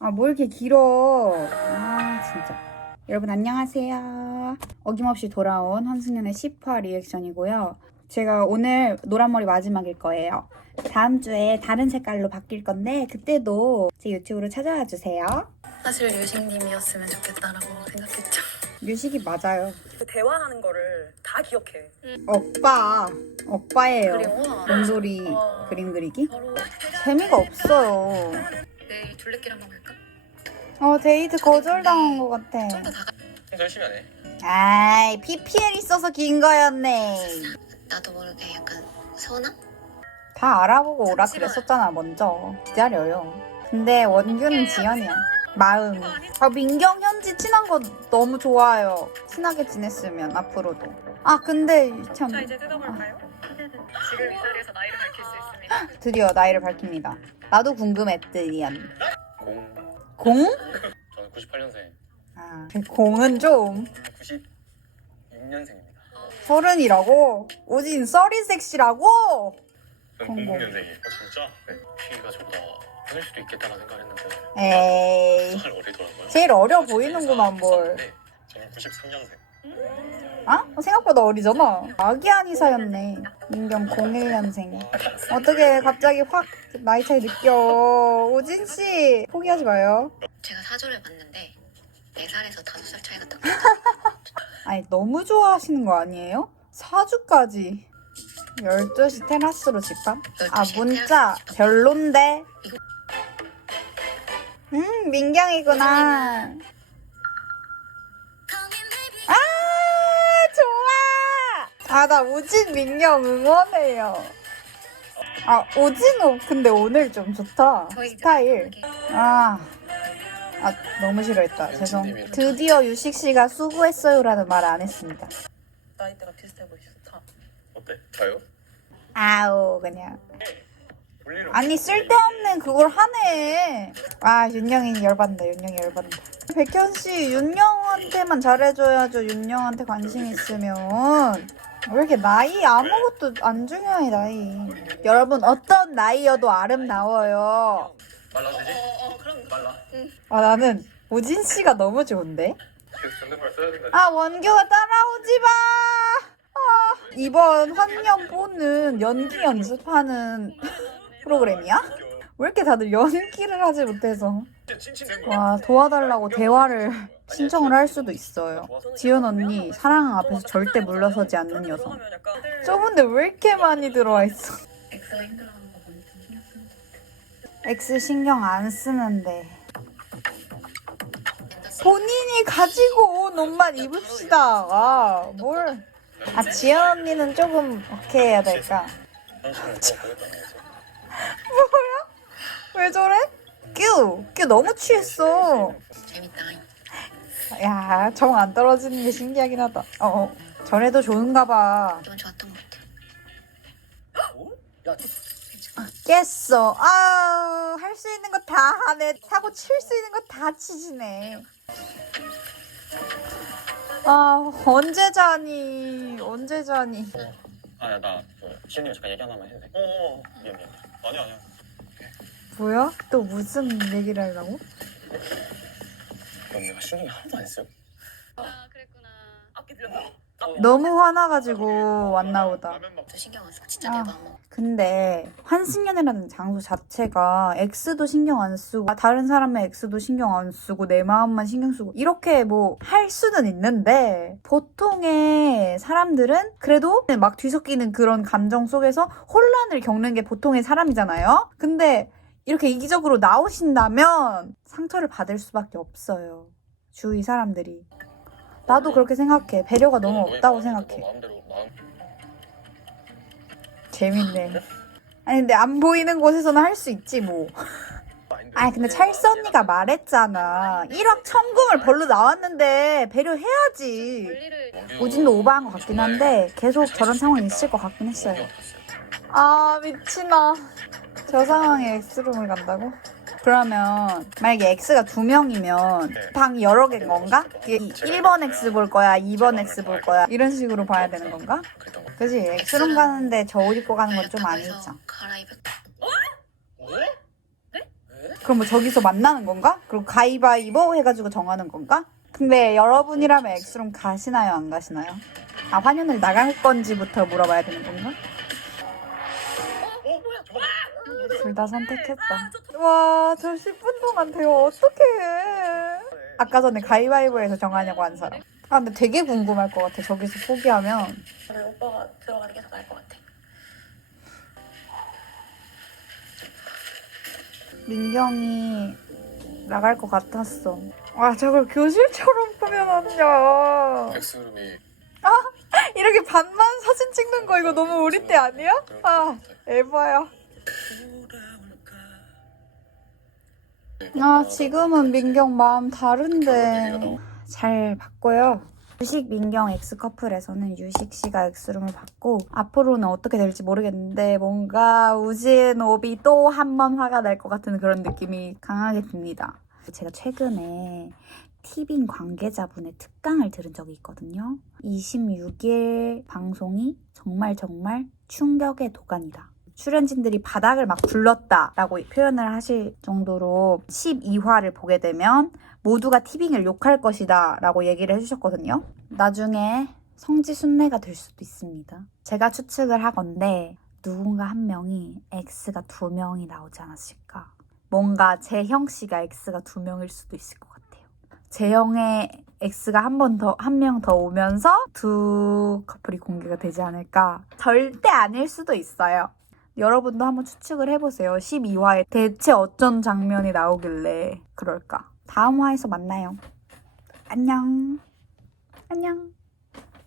아, 뭐 이렇게 길어. 아, 진짜. 여러분, 안녕하세요. 어김없이 돌아온 환승연의 10화 리액션이고요. 제가 오늘 노란머리 마지막일 거예요. 다음 주에 다른 색깔로 바뀔 건데, 그때도 제 유튜브로 찾아와 주세요. 사실 유식님이었으면 좋겠다라고 생각했죠. 뮤직이 맞아요. 그 대화하는 거를 다 기억해. 오빠. 오빠예요. 그리고 몸소리 어. 그림 그리기? 바로 재미가 없어요. 둘레길 한번 갈까? 어, 데이트 거절당한 것 같아. 좀 더 다가. 좀 열심히 하네. 아이, PPL 있어서 긴 거였네. 나도 모르게 약간 서운함? 다 알아보고 오라 잠시만. 그랬었잖아, 먼저. 기다려요. 근데 원규는 지연이야. 마음. 아, 민경, 현지 친한 거 너무 좋아요. 친하게 지냈으면, 앞으로도. 아, 근데 참. 자 이제 뜯어볼까요? 지금 이 자리에서 나이를 밝힐 수 있습니다. 드디어 나이를 밝힙니다. 나도 궁금했드리언. 공. 공? 저는 98년생. 아, 공은 좀. 96년생입니다. 서른이라고? 오진 써리 섹시라고? 저는 공공. 00년생이에요. 아, 진짜? 네. 피가 저보다 hơn 수도 있겠다는 생각을 했는데 에이. 살 어리더라고요. 제일 어려 보이는구만, 뭘. 저는 93년생. 아? 생각보다 어리잖아. 아기 아니사였네. 민경 01년생. 어떻게 갑자기 확 나이 차이 느껴. 오진 씨 포기하지 마요. 제가 사주를 봤는데 4살에서 5살 차이가 딱 나요. 아니 너무 좋아하시는 거 아니에요? 사주까지. 12시 테라스로 집밥? 아 문자 별론데. 음 민경이구나. 아 좋아. 아 나 우진 민경 응원해요. 아 오진호 근데 오늘 좀 좋다 저희 스타일. 아, 아 너무 싫어했다. 죄송. 드디어 유식 씨가 수고했어요라는 말 안 했습니다. 나이대가 비슷해 보이셔서 참. 어때? 저요? 아우 그냥. 아니 쓸데없는 그걸 하네. 아 윤영이 열받는다. 윤영이 열받는다. 백현 씨 윤영한테만 잘해줘야죠. 윤영한테 관심 있으면. 왜 이렇게 나이 아무것도 안 중요해 나이. 여러분 어떤 나이여도 아름다워요. 말라 되지? 어 어 그럼 말라. 아 나는 우진 씨가 너무 좋은데. 계속 존댓말 써야 된다. 아 원규가 따라오지 마. 아, 이번 환영보는 연기 연습하는 프로그램이야? 왜 이렇게 다들 연기를 하지 못해서. 와 도와달라고 대화를 신청을 할 수도 있어요. 지연 언니 사랑 앞에서 절대 물러서지 않는 여성. 좁은데 왜 이렇게 많이 들어와 있어? X 신경 안 쓰는데 본인이 가지고 온 옷만 입읍시다. 아 뭘? 아 지연 언니는 조금 어떻게 해야 될까? 거지. 왜 저래? 뀨! 뀨 너무 취했어. 재밌다. 야, 정 안 떨어지는 게 신기하긴 하다. 어, 어. 전에도 좋은가 봐. 기분 좋았던 것 같아. 뭐? 야, 깼어. 아, 할 수 있는 거 다 하네. 사고 칠 수 있는 거 다 치지네. 아, 언제 자니? 언제 자니? 아 야 나 그, 지현님 잠깐 얘기 하나만 해도 돼? 어어 미안 미안. 아니야 아니야. 뭐야? 또 무슨 얘기를 하려고? 넌 내가 신경이 하나도 안 했어요. 아 그랬구나. 앞뒤 들렸나? 너무 화나가지고 왔나 보다. 저 신경 안 써. 진짜 아. 내 마음 먹. 근데 환승연애라는 장소 자체가 X도 신경 안 쓰고 다른 사람의 X도 신경 안 쓰고 내 마음만 신경 쓰고 이렇게 뭐 할 수는 있는데 보통의 사람들은 그래도 막 뒤섞이는 그런 감정 속에서 혼란을 겪는 게 보통의 사람이잖아요. 근데 이렇게 이기적으로 나오신다면 상처를 받을 수밖에 없어요. 주위 사람들이. 나도 그렇게 생각해. 배려가 너무 너의 없다고 생각해. 재밌네. 아니 근데 안 보이는 곳에서는 할 수 있지 뭐. 아니 근데 찰스 언니가 말했잖아. 1억 천금을 벌로 나왔는데 배려해야지. 우진도 오버한 것 같긴 한데 계속 저런 상황이 있을 것 같긴 했어요. 아 미치나. 저 상황에 X룸을 간다고? 그러면 만약에 X가 두 명이면 방 여러 개인 건가? 1번 X 볼 거야, 2번 X 볼 거야 이런 식으로 봐야 되는 건가? 그지? X룸 가는데 저 옷 입고 가는 건 좀 아니죠. 그럼 뭐 저기서 만나는 건가? 그럼 가위바위보 해가지고 정하는 건가? 근데 여러분이라면 엑스룸 가시나요? 안 가시나요? 아 환연을 나갈 건지부터 물어봐야 되는 건가? 둘 다 선택했다. 와, 저 10분 동안 대화 어떻게 해? 아까 전에 가위바위보에서 정하냐고 한 사람. 아, 근데 되게 궁금할 것 같아. 저기서 포기하면. 그래 오빠가 들어가는 게 더 나을 것 같아. 민경이 나갈 것 같았어. 아, 저걸 교실처럼 보면 안 돼. 엑스룸이 이렇게 반만 사진 찍는 거 이거 너무 우리 때 아니야? 아, 에바야. 아, 지금은 민경 마음 다른데. 잘 봤고요. 유식 민경 X 커플에서는 유식 씨가 X룸을 받고 앞으로는 어떻게 될지 모르겠는데 뭔가 우진 오비 또 한 번 화가 날 것 같은 그런 느낌이 강하게 듭니다. 제가 최근에 티빙 관계자분의 특강을 들은 적이 있거든요. 26일 방송이 정말 정말 충격의 도가니다. 출연진들이 바닥을 막 굴렀다라고 표현을 하실 정도로 12화를 보게 되면 모두가 티빙을 욕할 것이다 라고 얘기를 해주셨거든요. 나중에 성지 순례가 될 수도 있습니다. 제가 추측을 하건데 누군가 한 명이 X가 두 명이 나오지 않았을까. 뭔가 재형 씨가 X가 두 명일 수도 있을 것 같아요. 재형의 X가 한 번 더, 한 명 더 오면서 두 커플이 공개가 되지 않을까. 절대 아닐 수도 있어요. 여러분도 한번 추측을 해보세요. 12화에 대체 어쩐 장면이 나오길래 그럴까. 다음 화에서 만나요. 안녕. 안녕.